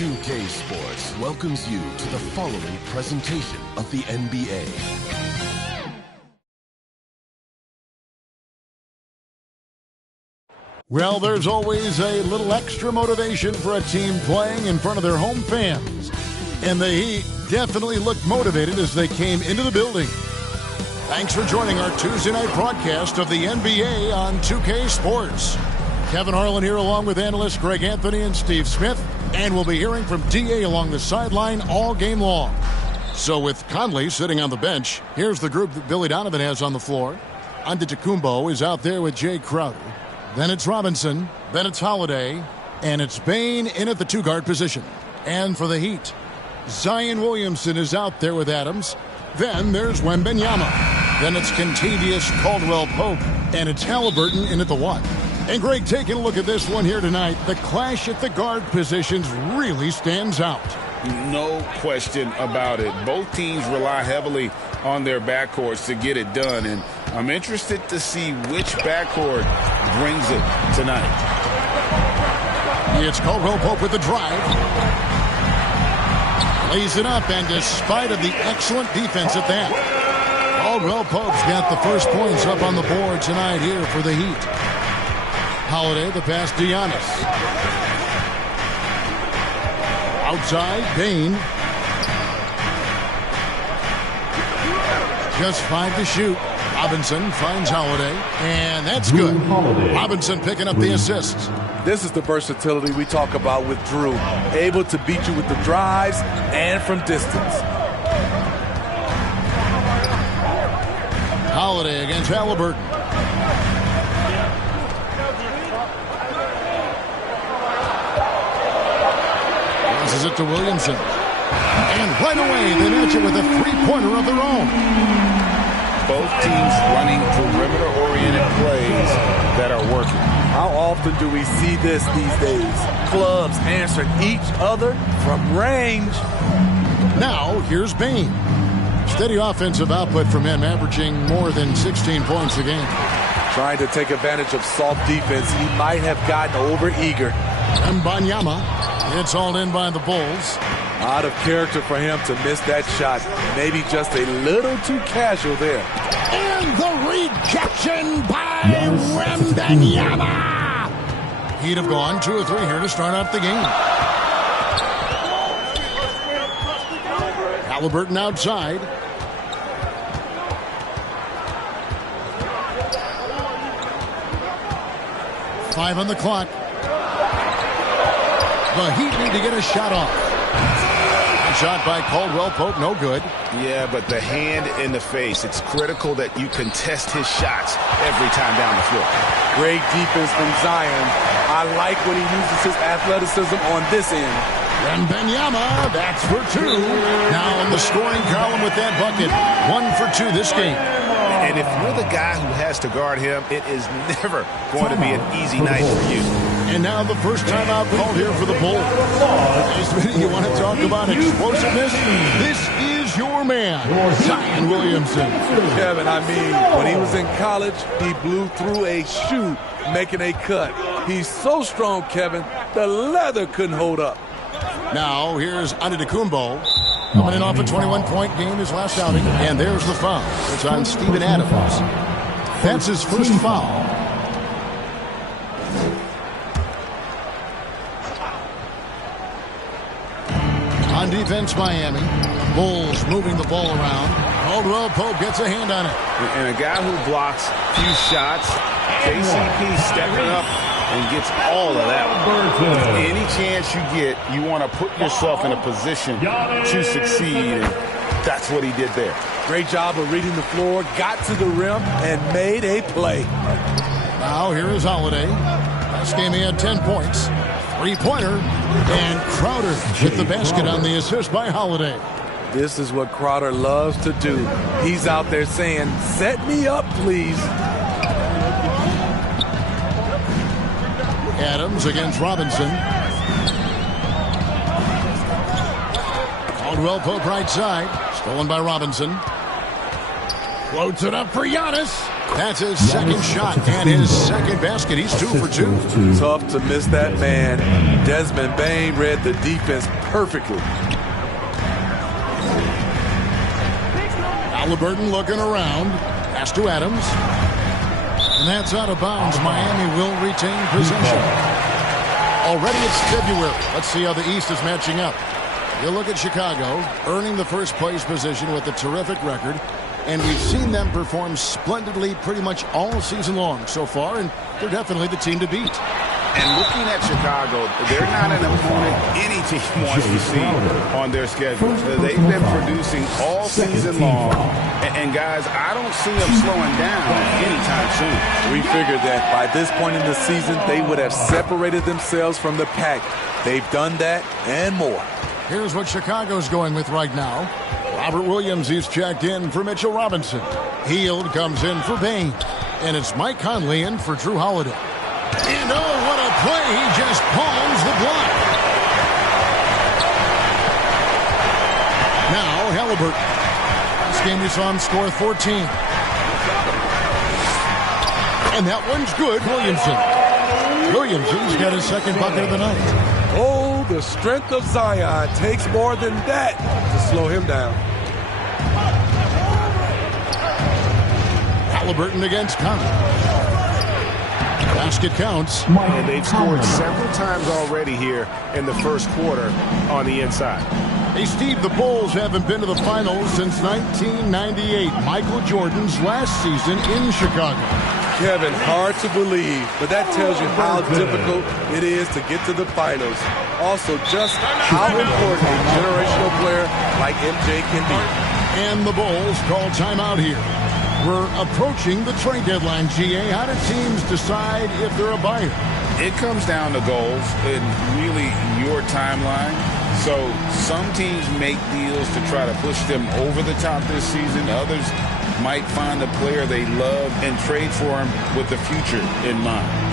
2K Sports welcomes you to the following presentation of the NBA. Well, there's always a little extra motivation for a team playing in front of their home fans. And the Heat definitely looked motivated as they came into the building. Thanks for joining our Tuesday night broadcast of the NBA on 2K Sports. Kevin Harlan here along with analysts Greg Anthony and Steve Smith. And we'll be hearing from D.A. along the sideline all game long. So with Conley sitting on the bench, here's the group that Billy Donovan has on the floor. Antetokounmpo is out there with Jay Crowder. Then it's Robinson, then it's Holiday, and it's Bane in at the two-guard position. And for the Heat, Zion Williamson is out there with Adams. Then there's Wembanyama. Then it's Kentavious Caldwell-Pope, and it's Halliburton in at the one. And Greg, taking a look at this one here tonight, the clash at the guard positions really stands out. No question about it. Both teams rely heavily on their backcourts to get it done, and I'm interested to see which backcourt brings it tonight. It's Caldwell-Pope with the drive. Lays it up, and despite of the excellent defense at that, Caldwell-Pope's got the first points up on the board tonight here for the Heat. Holiday, the pass to Giannis. Outside, Bane. Just 5 to shoot. Robinson finds Holiday, and that's good. Robinson picking up the assists. This is the versatility we talk about with Drew. Able to beat you with the drives and from distance. Holiday against Halliburton. Passes it to Williamson. And right away, they match it with a three-pointer of their own. Both teams running perimeter-oriented plays that are working. How often do we see this these days? Clubs answering each other from range. Now, here's Bane. Steady offensive output from him, averaging more than 16 points a game. Trying to take advantage of soft defense. He might have gotten over-eager. Wembanyama. It's hauled in by the Bulls. Out of character for him to miss that shot. Maybe just a little too casual there. And the rejection by Wembanyama. He'd have gone 2 or 3 here to start out the game. Halliburton outside. Five on the clock. The Heat need to get a shot off. Shot by Caldwell-Pope, no good. Yeah, but the hand in the face. It's critical that you contest his shots every time down the floor. Great defense from Zion. I like when he uses his athleticism on this end. Wembanyama, that's for 2. Now in the scoring column with that bucket. 1 for 2 this game. And if you're the guy who has to guard him, it is never going to be an easy night for you. And now the first timeout called here for the Bulls. You want to talk about explosiveness? This is your man, Zion Williamson. Kevin, I mean, when he was in college, he blew through a shoe making a cut. He's so strong, Kevin, the leather couldn't hold up. Now here's Antetokounmpo. Coming in off a 21-point game his last outing. And there's the foul. It's on Steven Adams. That's his first foul. On defense, Miami. Bulls moving the ball around. Caldwell-Pope gets a hand on it. And a guy who blocks few shots, KCP stepping up and gets all of that. Any chance you get, you want to put yourself in a position to succeed, and that's what he did there. Great job of reading the floor, got to the rim, and made a play. Now here is Holiday. Last game he had 10 points. Three-pointer, and Crowder with the basket on the assist by Holiday. This is what Crowder loves to do. He's out there saying, set me up, please. Adams against Robinson. Caldwell-Pope right side. Stolen by Robinson. Floats it up for Giannis. That's his second shot and his second basket. He's 2 for 2. Tough to miss that man. Desmond Bane read the defense perfectly. Halliburton looking around. Pass to Adams. And that's out of bounds. Miami will retain possession. Already it's February. Let's see how the East is matching up. You look at Chicago, earning the first place position with a terrific record. And we've seen them perform splendidly pretty much all season long so far, and they're definitely the team to beat. And looking at Chicago, they're not an opponent any team wants to see on their schedule. They've been producing all season long. And guys, I don't see them slowing down anytime soon. We figured that by this point in the season, they would have separated themselves from the pack. They've done that and more. Here's what Chicago's going with right now. Robert Williams is checked in for Mitchell Robinson. Hield comes in for Bane. And it's Mike Conley in for Drew Holiday. And oh, what a play. He just palms the block. Now, Halliburton. This game we saw him score 14. And that one's good, Williamson. Williamson's got his second bucket of the night. Oh, the strength of Zion takes more than that to slow him down. Halliburton against Conley. Basket counts. And they've scored several times already here in the first quarter on the inside. Hey, Steve, the Bulls haven't been to the finals since 1998, Michael Jordan's last season in Chicago. Kevin, hard to believe, but that tells you how difficult it is to get to the finals. Also, just how important a generational player like MJ can be. And the Bulls call timeout here. We're approaching the trade deadline, GA. How do teams decide if they're a buyer? It comes down to goals and really your timeline. So some teams make deals to try to push them over the top this season. Others might find a player they love and trade for him with the future in mind.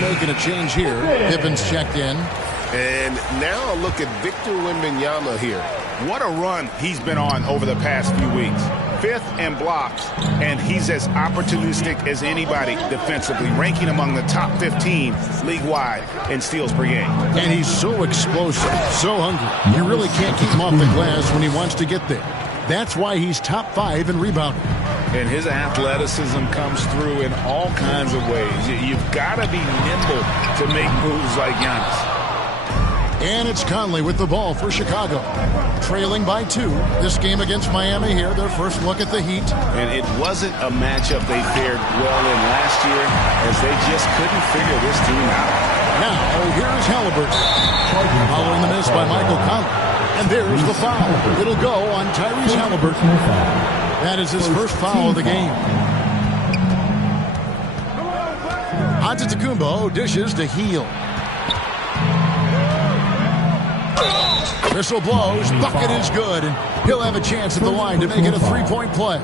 Making a change here. Pippin's checked in. And now a look at Victor Wembanyama here. What a run he's been on over the past few weeks. 5th in blocks, and he's as opportunistic as anybody defensively, ranking among the top 15 league-wide in steals per game. And he's so explosive, so hungry. You really can't keep him off the glass when he wants to get there. That's why he's top 5 in rebounding. And his athleticism comes through in all kinds of ways. You've got to be nimble to make moves like Giannis. And it's Conley with the ball for Chicago. Trailing by 2. This game against Miami here, their first look at the Heat. And it wasn't a matchup they fared well in last year, as they just couldn't figure this team out. Now, here's Halliburton. Following the miss by Michael Conley. And there's the foul. It'll go on Tyrese Halliburton. That is his first foul of the game. Antetokounmpo dishes to Hield. Whistle blows. Bucket is good. And he'll have a chance at the line to make it a three-point play.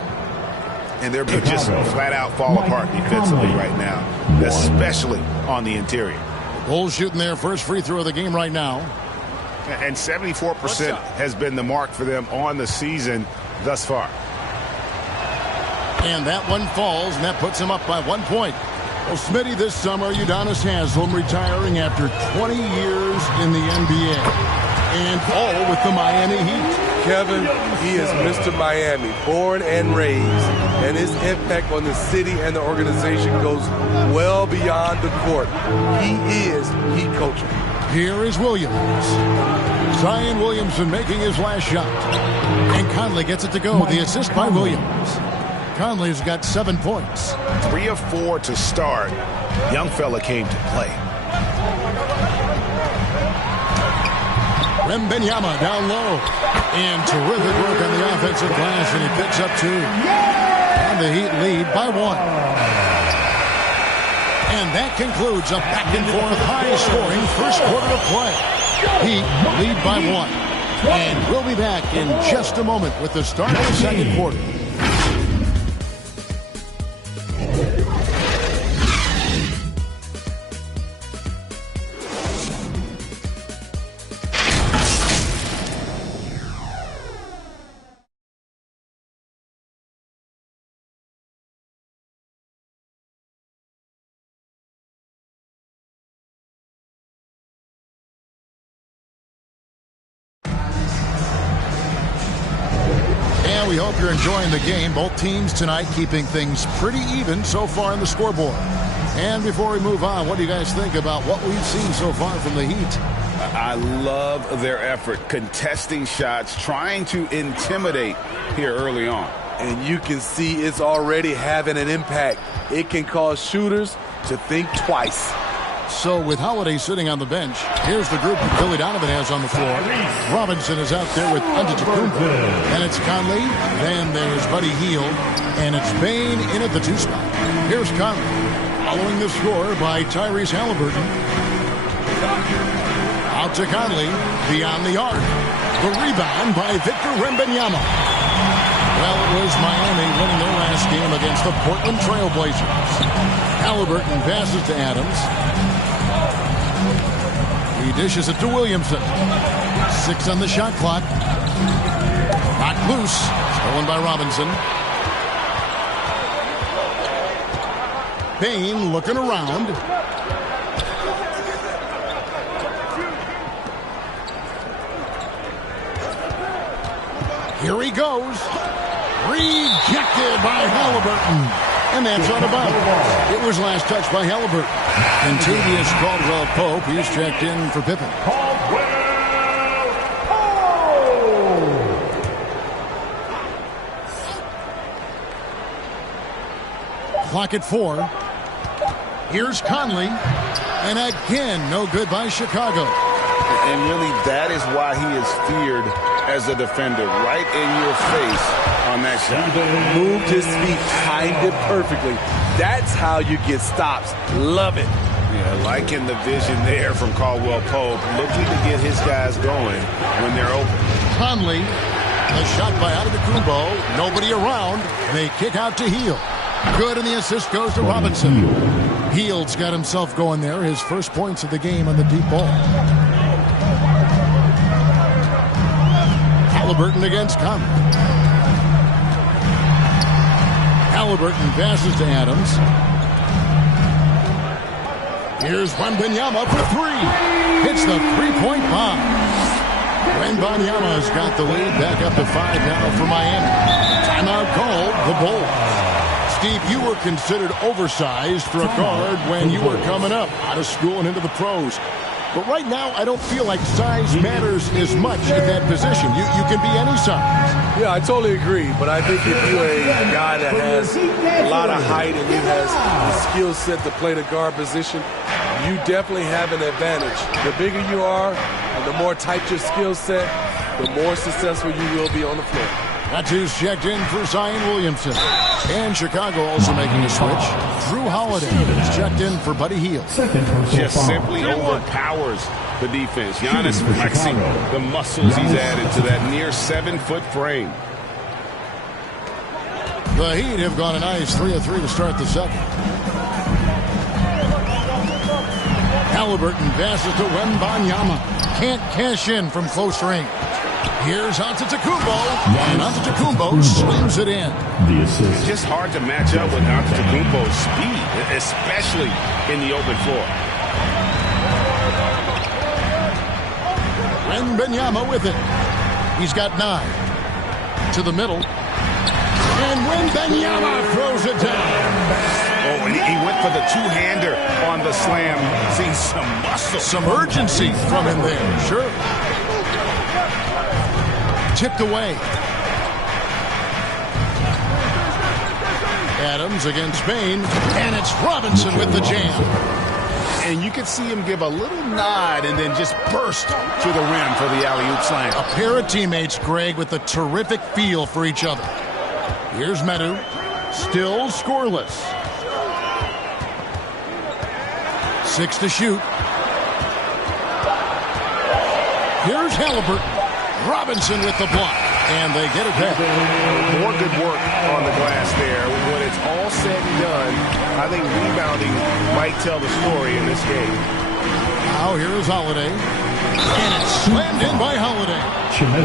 And they're just flat out fall apart defensively right now, especially on the interior. Bulls shooting their first free throw of the game right now. And 74% has been the mark for them on the season thus far. And that one falls, and that puts him up by 1 point. Well, Smitty, this summer, Udonis Haslem retiring after 20 years in the NBA. And all with the Miami Heat. Kevin, he is Mr. Miami, born and raised. And his impact on the city and the organization goes well beyond the court. He is Heat coaching. Here is Williams. Zion Williamson making his last shot. And Conley gets it to go. The assist by Williams. Conley's got 7 points. 3 of 4 to start. Young fella came to play. Wembanyama down low. And terrific work on the offensive glass, and he picks up 2. And the Heat lead by 1. And that concludes a back-and-forth, high-scoring first quarter of play. Heat lead by 1. And we'll be back in just a moment with the start of the second quarter. We hope you're enjoying the game. Both teams tonight keeping things pretty even so far in the scoreboard. And before we move on, what do you guys think about what we've seen so far from the Heat? I love their effort, contesting shots, trying to intimidate here early on. And you can see it's already having an impact. It can cause shooters to think twice. So with Holiday sitting on the bench, here's the group that Billy Donovan has on the floor. Robinson is out there with Antetokounmpo. And it's Conley. Then there's Buddy Hield. And it's Bane in at the 2 spot. Here's Conley. Following the score by Tyrese Halliburton. Out to Conley. Beyond the arc. The rebound by Victor Wembanyama. Well, it was Miami winning their last game against the Portland Trail Blazers. Halliburton passes to Adams. He dishes it to Williamson. 6 on the shot clock. Not loose. Stolen by Robinson. Payne looking around. Here he goes. Rejected by Halliburton. And that's on a bounce. It was last touched by Halliburton. Contavious Caldwell Pope. He's checked in for Pippen. Clock at 4. Here's Conley. And again, no good by Chicago. And really, that is why he is feared as a defender. Right in your face on that shot. Moved his feet, timed it perfectly. That's how you get stops. Love it. Yeah, liking the vision there from Caldwell Pope, looking to get his guys going when they're open. Conley, a shot by Antetokounmpo. Nobody around. They kick out to Hield. Good, and the assist goes to Robinson. Hield's got himself going there. His first points of the game on the deep ball. Halliburton against Conley. Halliburton passes to Adams. Here's Wembanyama for 3. Hits the 3-point bomb. Wembanyama's got the lead back up to 5 now for Miami. Timeout called the Bulls. Steve, you were considered oversized for a guard when you were coming up out of school and into the pros. But right now, I don't feel like size matters as much at that position. You can be any size. Yeah, I totally agree. But I think if you're a guy that has a lot of height and he has the skill set to play the guard position, you definitely have an advantage. The bigger you are and the more tight your skill set, the more successful you will be on the floor. That's who's checked in for Zion Williamson. And Chicago also making a switch. Drew Holiday is checked in for Buddy Hield. Just simply overpowers the defense. Giannis flexing the muscles he's added to that near 7-foot frame. The Heat have gone a nice 3 of 3 to start the second. Halliburton passes to Wembanyama. Can't cash in from close range. Here's Antetokounmpo, and Antetokounmpo slams it in. It's just hard to match up with Antetokounmpo's speed, especially in the open floor. Wembanyama with it. He's got 9. To the middle. And Wembanyama throws it down. Oh, and he went for the two-hander on the slam. Seeing some muscle. Some urgency from him there, sure. Tipped away. Adams against Bane, and it's Robinson with the jam. And you could see him give a little nod and then just burst to the rim for the alley-oop slam. A pair of teammates, Greg, with a terrific feel for each other. Here's Medu. Still scoreless. 6 to shoot. Here's Halliburton. Robinson with the block. And they get it back. More good work on the glass there. When it's all said and done, I think rebounding might tell the story in this game. Now here is Holiday. And it's slammed in by Holiday.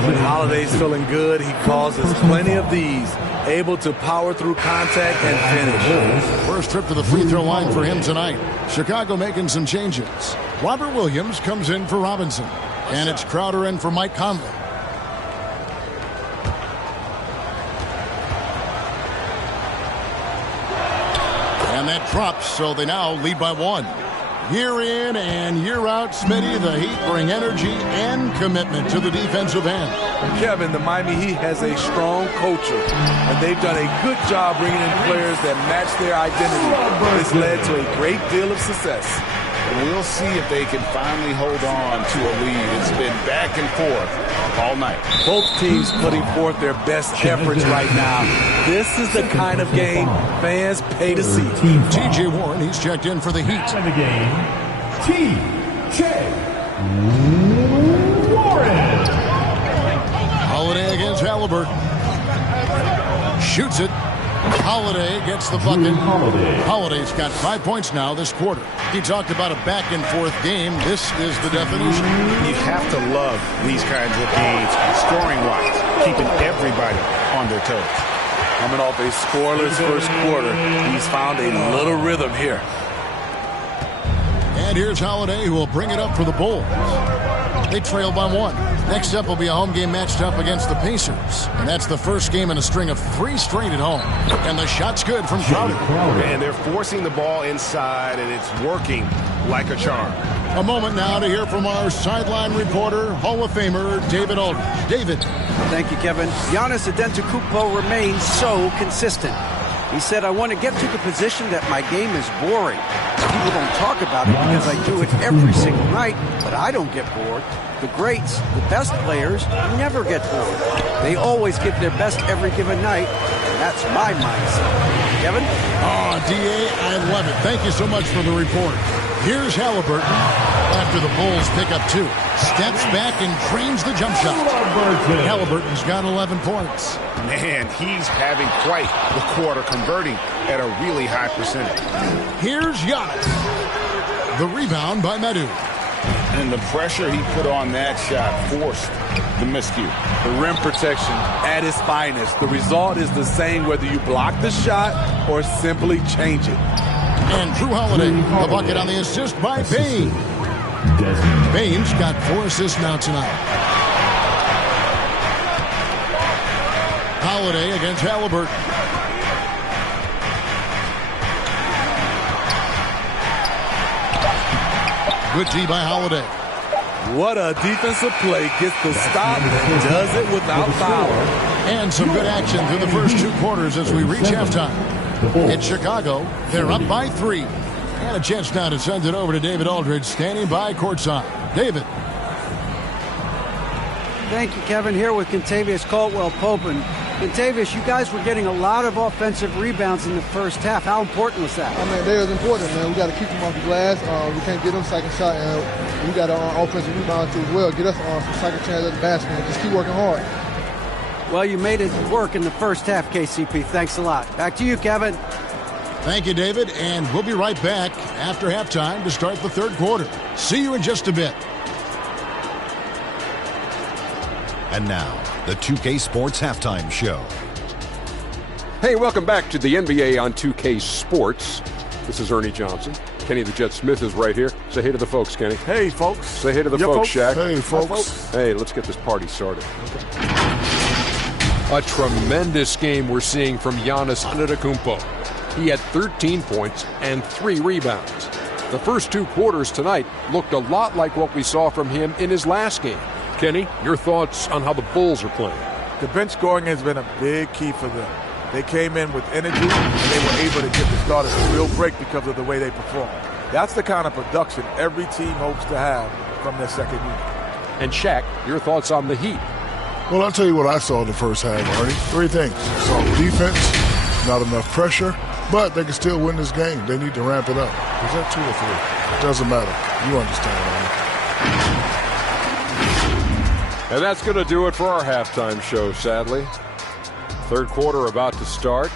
When Holiday's feeling good, he causes plenty of these. Able to power through contact and finish. First trip to the free throw line for him tonight. Chicago making some changes. Robert Williams comes in for Robinson. And it's Crowder in for Mike Conley. And that drops, so they now lead by 1. Year in and year out, Smitty, the Heat bring energy and commitment to the defensive end. Kevin, the Miami Heat has a strong culture, and they've done a good job bringing in players that match their identity. This led to a great deal of success. And we'll see if they can finally hold on to a lead. It's been back and forth all night. Both teams putting forth their best efforts right now. This is the kind of game fans pay to see. T.J. Warren, he's checked in for the Heat. In the game, T.J. Warren. Holiday against Halliburton. Shoots it. Holiday gets the bucket. Holiday's got 5 points now this quarter. He talked about a back-and-forth game. This is the definition. You have to love these kinds of games, scoring-wise, keeping everybody on their toes. Coming off a scoreless first quarter, he's found a little rhythm here. And here's Holiday, who will bring it up for the Bulls. They trail by 1. Next up will be a home game matched up against the Pacers. And that's the first game in a string of 3 straight at home. And the shot's good from Crowder. And they're forcing the ball inside, and it's working like a charm. A moment now to hear from our sideline reporter, Hall of Famer David Aldridge. David. Thank you, Kevin. Giannis Antetokounmpo remains so consistent. He said, I want to get to the position that my game is boring. People don't talk about it because I do it every single night, but I don't get bored. The greats, the best players, never get bored. They always give their best every given night, and that's my mindset. Kevin? Oh, D.A., I love it. Thank you so much for the report. Here's Halliburton after the Bulls pick up 2. Steps back and trains the jump shot. Halliburton's got 11 points. Man, he's having quite the quarter, converting at a really high percentage. Here's Giannis. The rebound by Medu. And the pressure he put on that shot forced the miscue. The rim protection at its finest. The result is the same whether you block the shot or simply change it. And Drew Holiday, a bucket on the assist by Bain. Bain's got 4 assists now tonight. Holiday against Halliburton. Good D by Holiday. What a defensive play. Gets the stop and does it without foul. And some good action through the first 2 quarters as we reach halftime. In Chicago, they're up by 3. And a chance now to send it over to David Aldridge, standing by courtside. David. Thank you, Kevin. Here with Kentavious Caldwell-Pope. And Kentavious, you guys were getting a lot of offensive rebounds in the first half. How important was that? I mean, they was important, man. We got to keep them off the glass. We can't get them second shot, and we got an offensive rebound too as well. Get us some second chance at the basket and just keep working hard. Well, you made it work in the first half, KCP. Thanks a lot. Back to you, Kevin. Thank you, David. And we'll be right back after halftime to start the third quarter. See you in just a bit. And now, the 2K Sports Halftime Show. Hey, welcome back to the NBA on 2K Sports. This is Ernie Johnson. Kenny the Jet Smith is right here. Say hey to the folks, Kenny. Hey, folks. Say hey to the folks, Shaq. Hey, folks. Hey, let's get this party started. A tremendous game we're seeing from Giannis Antetokounmpo. He had 13 points and 3 rebounds. The first 2 quarters tonight looked a lot like what we saw from him in his last game. Kenny, your thoughts on how the Bulls are playing? The bench scoring has been a big key for them. They came in with energy, and they were able to get the start of a real break because of the way they performed. That's the kind of production every team hopes to have from their second unit. And Shaq, your thoughts on the Heat? Well, I'll tell you what I saw in the first half, Arnie. 3 things. I saw defense, not enough pressure, but they can still win this game. They need to ramp it up. Was that 2 or 3? It doesn't matter. You understand, Arnie. And that's going to do it for our halftime show, sadly. Third quarter about to start.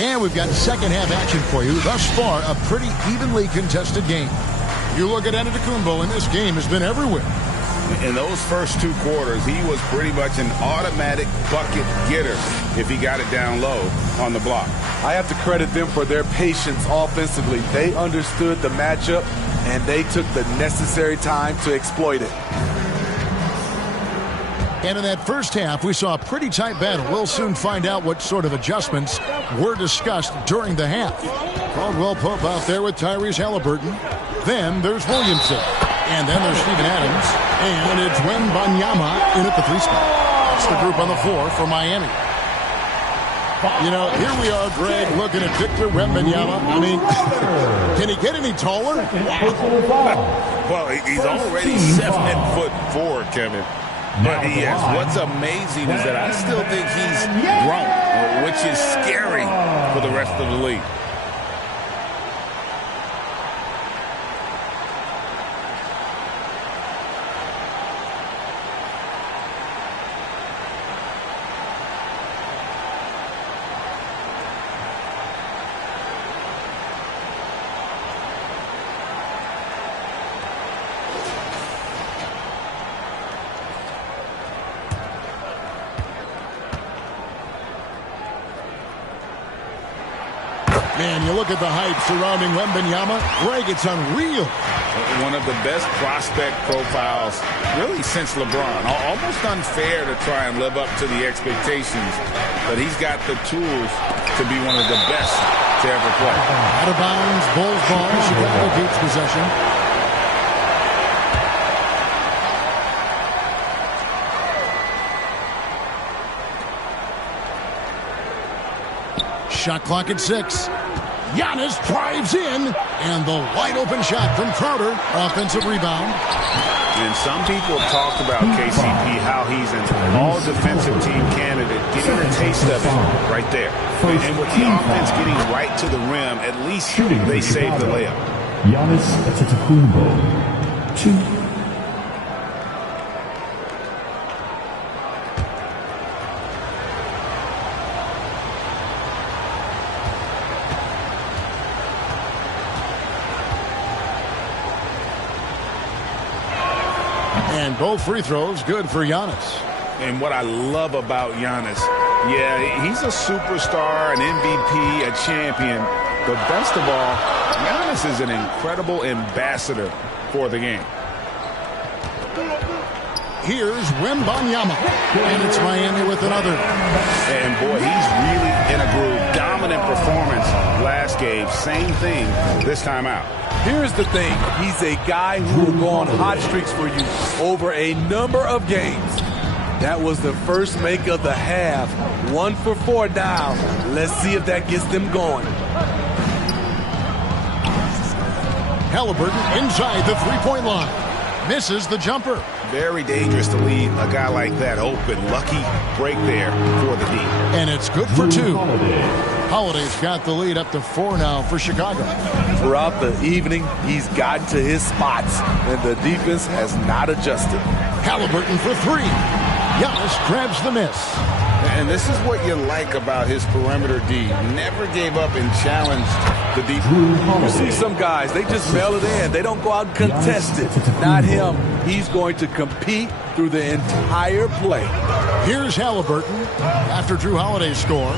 And we've got second half action for you. Thus far, a pretty evenly contested game. You look at Antetokounmpo, and this game has been everywhere. In those first 2 quarters, he was pretty much an automatic bucket getter if he got it down low on the block. I have to credit them for their patience offensively. They understood the matchup, and they took the necessary time to exploit it. And in that first half, we saw a pretty tight battle. We'll soon find out what sort of adjustments were discussed during the half. Caldwell Pope out there with Tyrese Halliburton. Then there's Williamson. And then there's Steven Adams. And it's Wembanyama in at the 3 spot. That's the group on the floor for Miami. You know, here we are, Greg, looking at Victor Wembanyama. I mean, can he get any taller? Well, he's already 7'4", Kevin. But he is. What's amazing is that I still think he's grown, which is scary for the rest of the league. Man, you look at the hype surrounding Wembanyama. Greg, it's unreal. One of the best prospect profiles, really, since LeBron. Almost unfair to try and live up to the expectations, but he's got the tools to be one of the best to ever play. Out of bounds, Bulls ball. Chicago keeps possession. Shot clock at 6. Giannis drives in, and the wide-open shot from Crowder. Offensive rebound. And some people talked about KCP, how he's an all-defensive team candidate, getting a taste of it right there. And with the offense getting right to the rim, at least they saved the layup. Giannis Antetokounmpo, 2. And both free throws good for Giannis. And what I love about Giannis, yeah, he's a superstar, an MVP, a champion. But best of all, Giannis is an incredible ambassador for the game. Here's Wembanyama. And it's Miami with another. And boy, he's really in a groove. Dominant performance last game. Same thing this time out. Here's the thing. He's a guy who will go on hot streaks for you over a number of games. That was the first make of the half. 1 for 4 now. Let's see if that gets them going. Halliburton inside the three-point line. Misses the jumper. Very dangerous to leave a guy like that open. Lucky break there for the D. And it's good for 2. Holiday's got the lead up to 4 now for Chicago. Throughout the evening, he's gotten to his spots, and the defense has not adjusted. Halliburton for 3. Giannis grabs the miss. And this is what you like about his perimeter D. Never gave up and challenged the deep. You see some guys, they just mail it in. They don't go out and contest it. Not him. He's going to compete through the entire play. Here's Halliburton after Drew Holiday's score.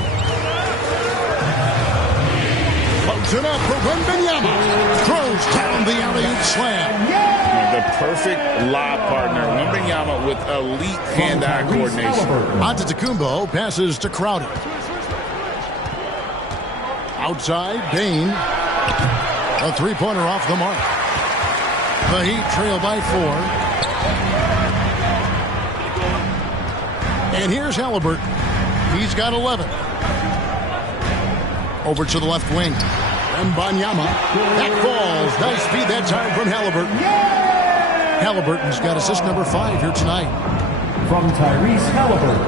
Floats it up for Wembanyama. Throws down the alley-oop slam. The perfect lob partner. Wembanyama with elite hand-eye coordination. Antetokounmpo passes to Crowder. Outside, Bain. A three-pointer off the mark. The Heat trail by 4. And here's Halliburton. He's got 11. Over to the left wing. Wembanyama. That falls. Nice feed that time from Halliburton. Halliburton's got assist number 5 here tonight. From Tyrese Halliburton.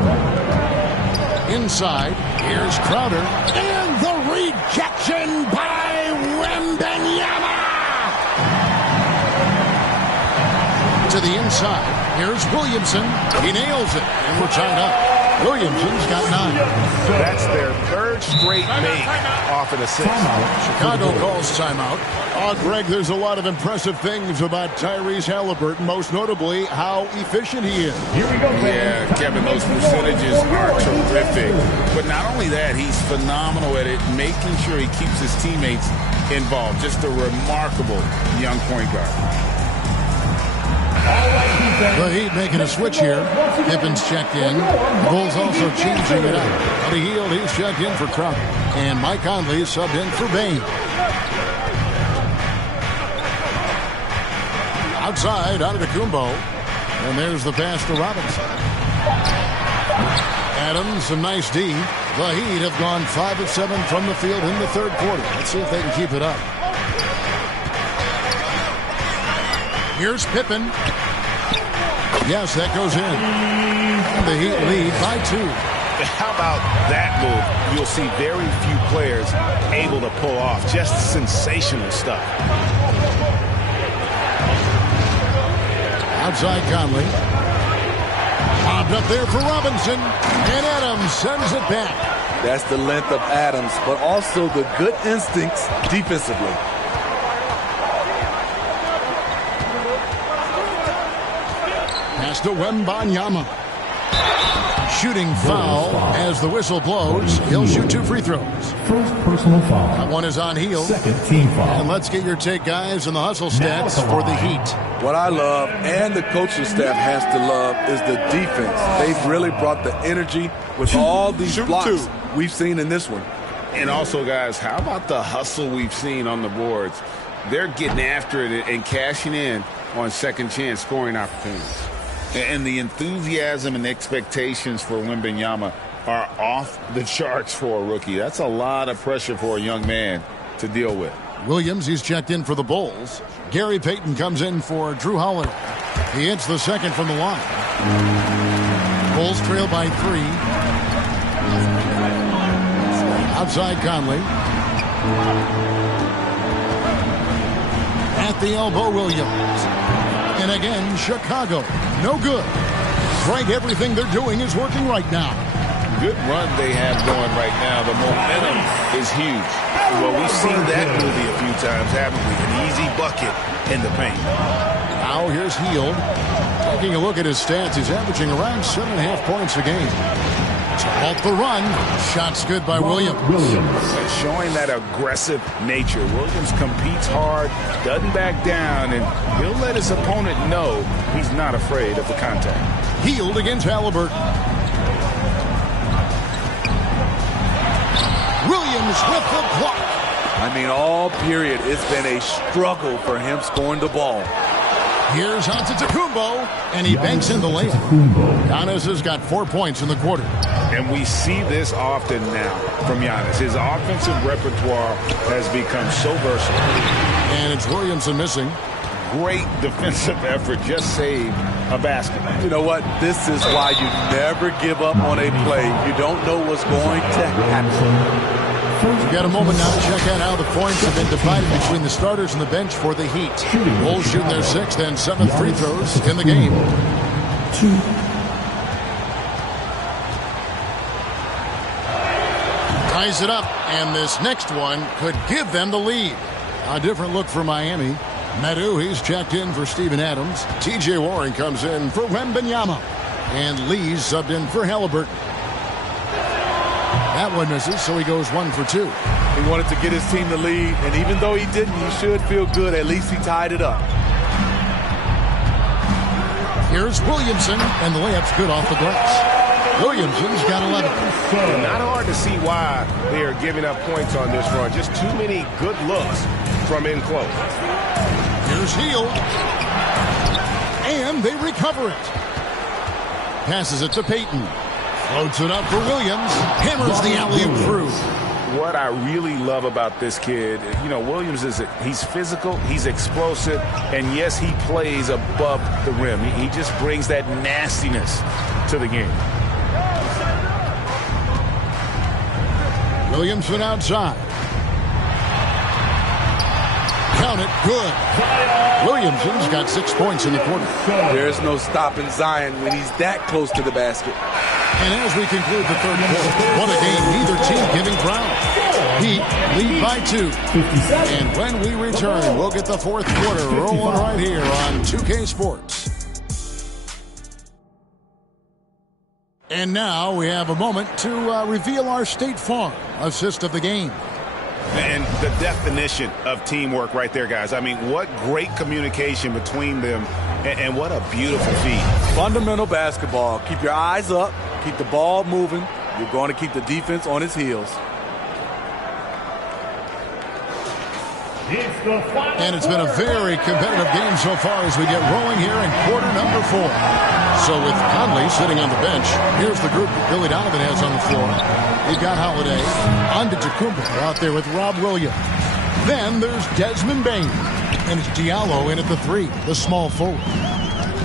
Inside, here's Crowder. And the rejection by Wembanyama. To the inside, here's Williamson. He nails it, and we're tied up. Williamson's got 9. That's their third straight make off an assist. Chicago calls timeout. Oh, Greg, there's a lot of impressive things about Tyrese Halliburton, most notably how efficient he is. Here we go, Yeah, Kevin, those percentages are terrific. But not only that, he's phenomenal at it, making sure he keeps his teammates involved. Just a remarkable young point guard. The Heat making a switch here. Pippin's checked in. The Bulls also changing it up. Buddy Hield, he's checked in for Crowder. And Mike Conley is subbed in for Bain. Outside, Antetokounmpo. And there's the pass to Robinson. Adams, some nice D. The Heat have gone 5 of 7 from the field in the third quarter. Let's see if they can keep it up. Here's Pippen. Yes, that goes in. And the Heat lead by 2. How about that move? You'll see very few players able to pull off. Just sensational stuff. Outside Conley. Bobbed up there for Robinson. And Adams sends it back. That's the length of Adams, but also the good instincts defensively. Pass to Wembanyama. Shooting foul as the whistle blows. He'll shoot 2 free throws. First personal foul. That one is on Hield. Second team foul. And let's get your take, guys, on the hustle stats for the Heat. What I love, and the coaching staff has to love, is the defense. They've really brought the energy with all these blocks we've seen in this one. And also, guys, how about the hustle we've seen on the boards? They're getting after it and cashing in on second chance scoring opportunities. And the enthusiasm and expectations for Wembanyama are off the charts for a rookie. That's a lot of pressure for a young man to deal with. Williams, he's checked in for the Bulls. Gary Payton comes in for Drew Holiday. He hits the second from the line. Bulls trail by 3. Outside Conley. At the elbow, Williams. And again, Chicago. No good. Frank, everything they're doing is working right now. Good run they have going right now. The momentum is huge. Well, we've seen that movie a few times, haven't we? An easy bucket in the paint. Now here's Hield. Taking a look at his stats, he's averaging around 7.5 points a game. To halt the run. Shots good by Williams. Showing that aggressive nature. Williams competes hard, doesn't back down, and he'll let his opponent know he's not afraid of the contact. Hield against Halliburton. Williams with the block. I mean, all period, it's been a struggle for him scoring the ball. Here's Antetokounmpo, and he banks in the layup. Giannis has got 4 points in the quarter. And we see this often now from Giannis. His offensive repertoire has become so versatile. And it's Williamson missing. Great defensive effort, just saved a basket. You know what? This is why you never give up on a play. You don't know what's going to happen. We've got a moment now to check out how the points have been divided between the starters and the bench for the Heat. Bulls shooting their 6th and 7th free throws in the game. 2. Ties it up, and this next one could give them the lead. A different look for Miami. Medu, he's checked in for Steven Adams. T.J. Warren comes in for Wembanyama. And Lee's subbed in for Halliburton. That one misses, so he goes 1 for 2. He wanted to get his team the lead, and even though he didn't, he should feel good. At least he tied it up. Here's Williamson, and the layup's good off the glass. Williamson's got 11. Not hard to see why they are giving up points on this run. Just too many good looks from in close. Here's Hield. And they recover it. Passes it to Payton. Floats it up for Williams. Hammers the alley-oop through. What I really love about this kid, Williams he's physical, he's explosive, and yes, he plays above the rim. He just brings that nastiness to the game. Williamson outside. Count it, good. Williamson's got 6 points in the quarter. There's no stopping Zion when he's that close to the basket. And as we conclude the third quarter, what a game, neither team giving ground. Heat lead by 2. And when we return, we'll get the fourth quarter rolling right here on 2K Sports. And now we have a moment to reveal our State Farm assist of the game. And the definition of teamwork right there, guys. I mean, what great communication between them, and what a beautiful feat. Fundamental basketball. Keep your eyes up. Keep the ball moving. You're going to keep the defense on its heels. And it's been a very competitive game so far as we get rolling here in quarter number 4. So with Conley sitting on the bench, here's the group that Billy Donovan has on the floor. You've got Holiday, Antetokounmpo out there with Rob Williams. Then there's Desmond Bain, and it's Diallo in at the 3, the small forward.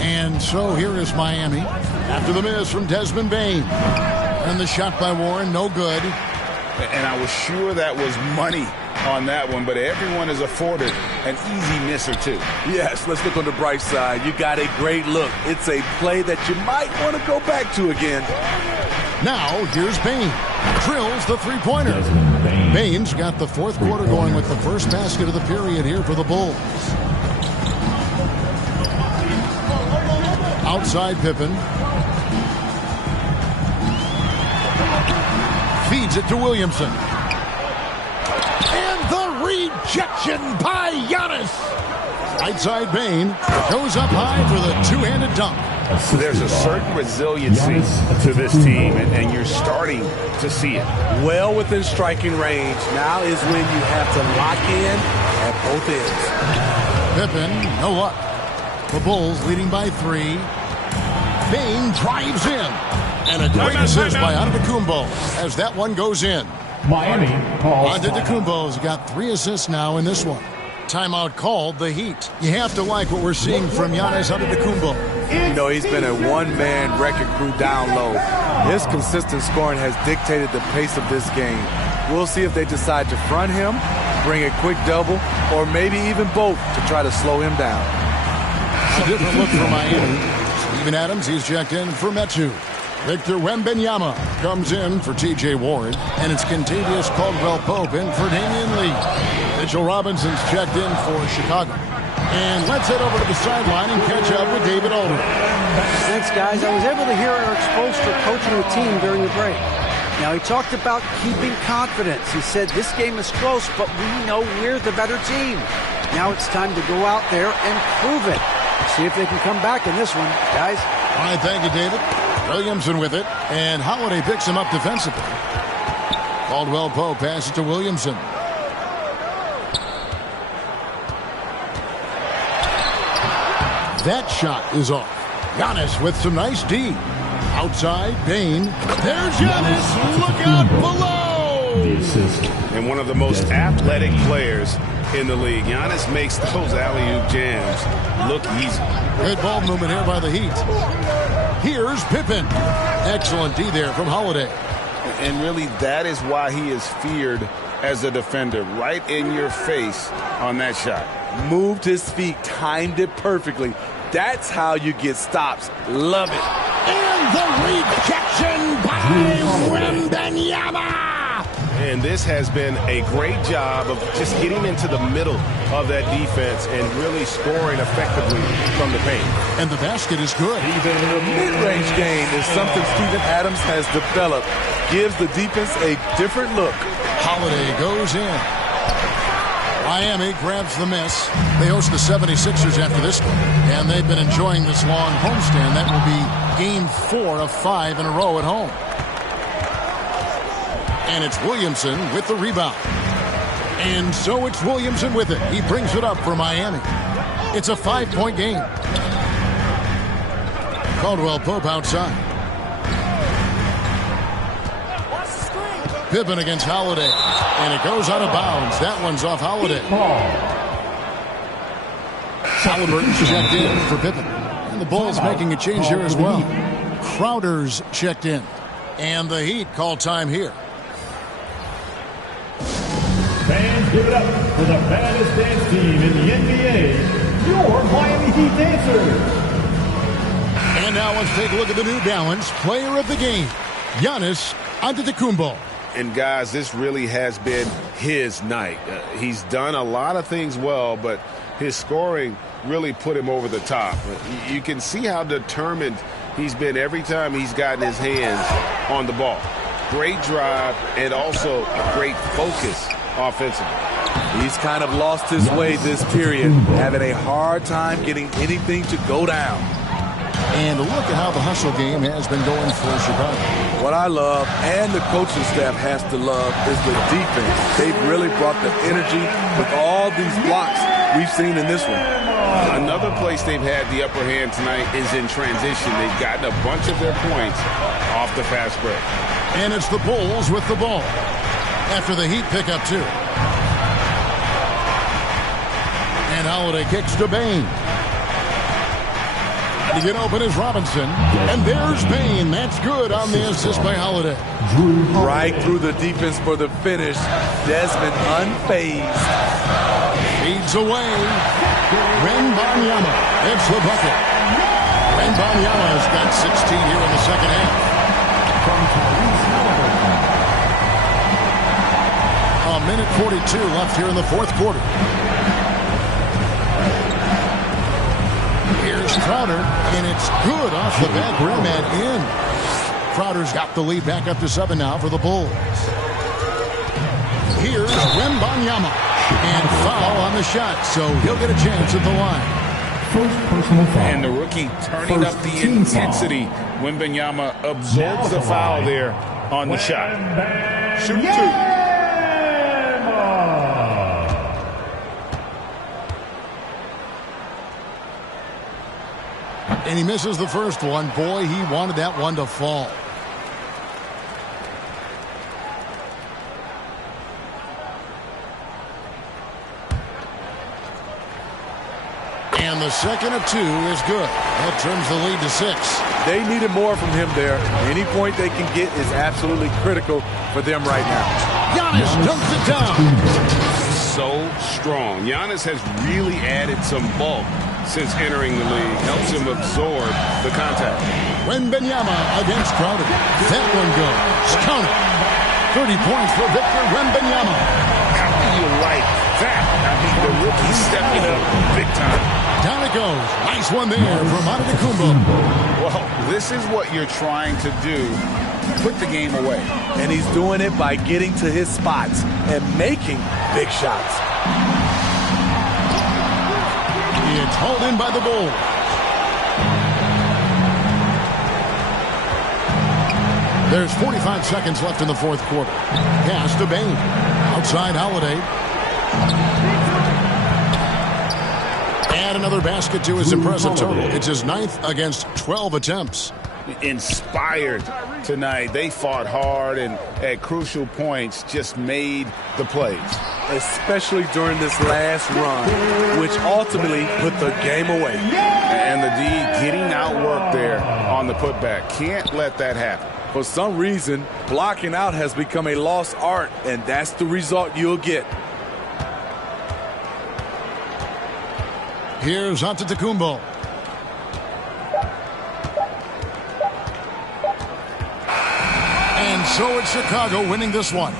And so here is Miami after the miss from Desmond Bain. And the shot by Warren, no good. And I was sure that was money on that one, but everyone is afforded an easy miss or two. Yes, let's look on the bright side. You got a great look. It's a play that you might want to go back to again. Now, here's Bain. Drills the three-pointer. Bain's got the fourth quarter going with the first basket of the period here for the Bulls. Outside Pippen. Feeds it to Williamson. And the rejection by Giannis. Right side Bain goes up high for the two-handed dunk. There's a certain resiliency to this team, and you're starting to see it. Well within striking range. Now is when you have to lock in at both ends. Pippen, no luck. The Bulls leading by 3. Bain drives in. And a great assist by Antetokounmpo as that one goes in. Miami calls Antetokounmpo's got 3 assists now in this one. Timeout called, the Heat. You have to like what we're seeing from Giannis Antetokounmpo. You know, he's been a one-man wrecking crew down low. His consistent scoring has dictated the pace of this game. We'll see if they decide to front him, bring a quick double, or maybe even both to try to slow him down. A different look for Miami. Steven Adams, he's checked in for Metu. Victor Wembanyama comes in for T.J. Warren, and it's Kentavious Caldwell-Pope in for Damian Lee. Mitchell Robinson's checked in for Chicago. And let's head over to the sideline and catch up with David Aldridge. Thanks, guys. I was able to hear Eric Spoelstra coaching the team during the break. Now, he talked about keeping confidence. He said this game is close, but we know we're the better team. Now it's time to go out there and prove it. See if they can come back in this one, guys. All right, thank you, David. Williamson with it, and Holiday picks him up defensively. Caldwell-Pope passes to Williamson. That shot is off. Giannis with some nice D. Outside, Bain. There's Giannis. Look out below. The assist. And one of the most athletic players in the league. Giannis makes those alley-oop jams look easy. Good ball movement here by the Heat. Here's Pippen. Excellent D there from Holiday. And really, that is why he is feared as a defender. Right in your face on that shot. Moved his feet, timed it perfectly. That's how you get stops. Love it. And the rejection by Wembanyama. And this has been a great job of just getting into the middle of that defense and really scoring effectively from the paint. And the basket is good. Even the mid-range game is something Steven Adams has developed. Gives the defense a different look. Holiday goes in. Miami grabs the miss. They host the 76ers after this one. And they've been enjoying this long homestand. That will be game 4 of 5 in a row at home. And it's Williamson with the rebound. And so it's Williamson with it. He brings it up for Miami. It's a 5-point game. Caldwell Pope outside. Pippen against Holiday. And it goes out of bounds. That one's off Holiday. Halliburton's checked in for Pippen. And the Bulls making a change here as well. Crowder's checked in. And the Heat call time here. Fans, give it up for the baddest dance team in the NBA, your Miami Heat dancers. And now let's take a look at the New Balance player of the game, Giannis Antetokounmpo. And guys, this really has been his night. He's done a lot of things well, but his scoring really put him over the top. You can see how determined he's been every time he's gotten his hands on the ball. Great drive and also great focus offensively. He's kind of lost his way this period, having a hard time getting anything to go down. And look at how the hustle game has been going for Chicago. What I love, and the coaching staff has to love, is the defense. They've really brought the energy with all these blocks we've seen in this one. Another place they've had the upper hand tonight is in transition. They've gotten a bunch of their points off the fast break. And it's the Bulls with the ball after the Heat pick up 2. And Holiday kicks to Bain. To get open is Robinson. And there's Bain. That's good on the assist by Holiday. Right through the defense for the finish. Desmond unfazed. Feeds away. Wembanyama. It's the bucket. Wembanyama has got 16 here in the second half. A minute 42 left here in the fourth quarter. Here's Crowder, and it's good off the back rim and in. Crowder's got the lead back up to 7 now for the Bulls. Here's Wembanyama, and foul on the shot, so he'll get a chance at the line. First personal foul. And the rookie turning up the intensity. Wembanyama absorbs the foul there on the shot. Shoot 2. And he misses the first one. Boy, he wanted that one to fall. And the second of 2 is good. That turns the lead to 6. They needed more from him there. Any point they can get is absolutely critical for them right now. Giannis dumps it down. So strong. Giannis has really added some bulk since entering the league. Helps him absorb the contact. Wembanyama against Crowder. That one goes. Count it. 30 points for Victor Wembanyama. How do you like that? I mean, the rookie stepping up big time. Down it goes. Nice one there from Antetokounmpo. Well, this is what you're trying to do. Put the game away. And he's doing it by getting to his spots and making big shots. It's hauled in by the Bulls. There's 45 seconds left in the fourth quarter. Pass to Bain. Outside Holiday. And another basket to his impressive total. It's his 9th against 12 attempts. Inspired tonight. They fought hard and at crucial points just made the plays. Especially during this last run, which ultimately put the game away. And the D getting outworked there on the putback. Can't let that happen. For some reason, blocking out has become a lost art, and that's the result you'll get. Here's Antetokounmpo. And so it's Chicago winning this one.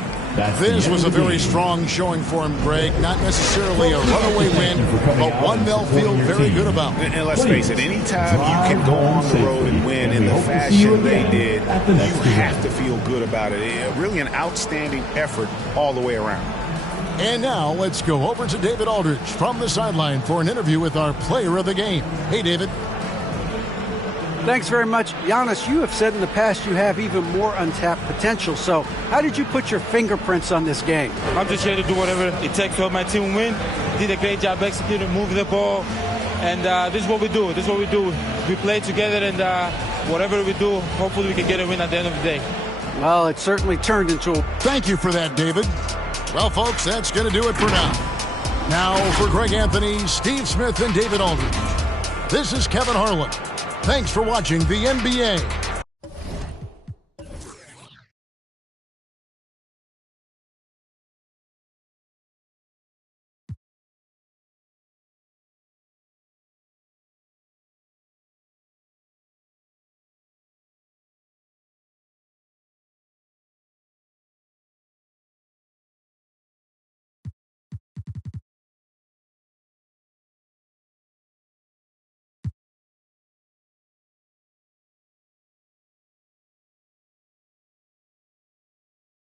This was a very strong showing for him, Greg. Not necessarily a runaway win, but one they'll feel very good about. And let's face it, anytime you can go on the road and win in the fashion they did, you have to feel good about it. Really an outstanding effort all the way around. And now let's go over to David Aldridge from the sideline for an interview with our player of the game. Hey, David. Thanks very much. Giannis, you have said in the past you have even more untapped potential. So how did you put your fingerprints on this game? I'm just here to do whatever it takes to help my team win. Did a great job executing, moving the ball, And this is what we do. This is what we do. We play together, and whatever we do, hopefully we can get a win at the end of the day. Well, it certainly turned into a... Thank you for that, David. Well, folks, that's going to do it for now. Now, for Greg Anthony, Steve Smith, and David Aldridge, this is Kevin Harlan. Thanks for watching the NBA